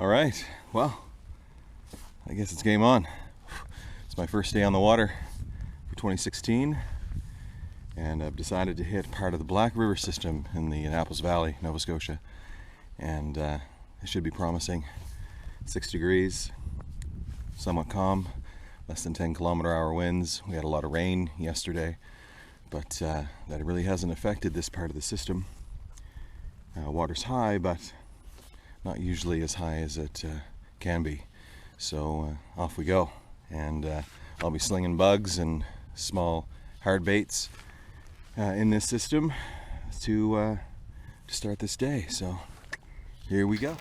All right, well, I guess it's game on. It's my first day on the water for 2016, and I've decided to hit part of the Black River system in the Annapolis Valley, Nova Scotia, and it should be promising. 6 degrees, somewhat calm, less than 10-kilometer-hour winds. We had a lot of rain yesterday, but that really hasn't affected this part of the system. Water's high, but not usually as high as it can be. So off we go, and I'll be slinging bugs and small hard baits in this system to start this day. So here we go.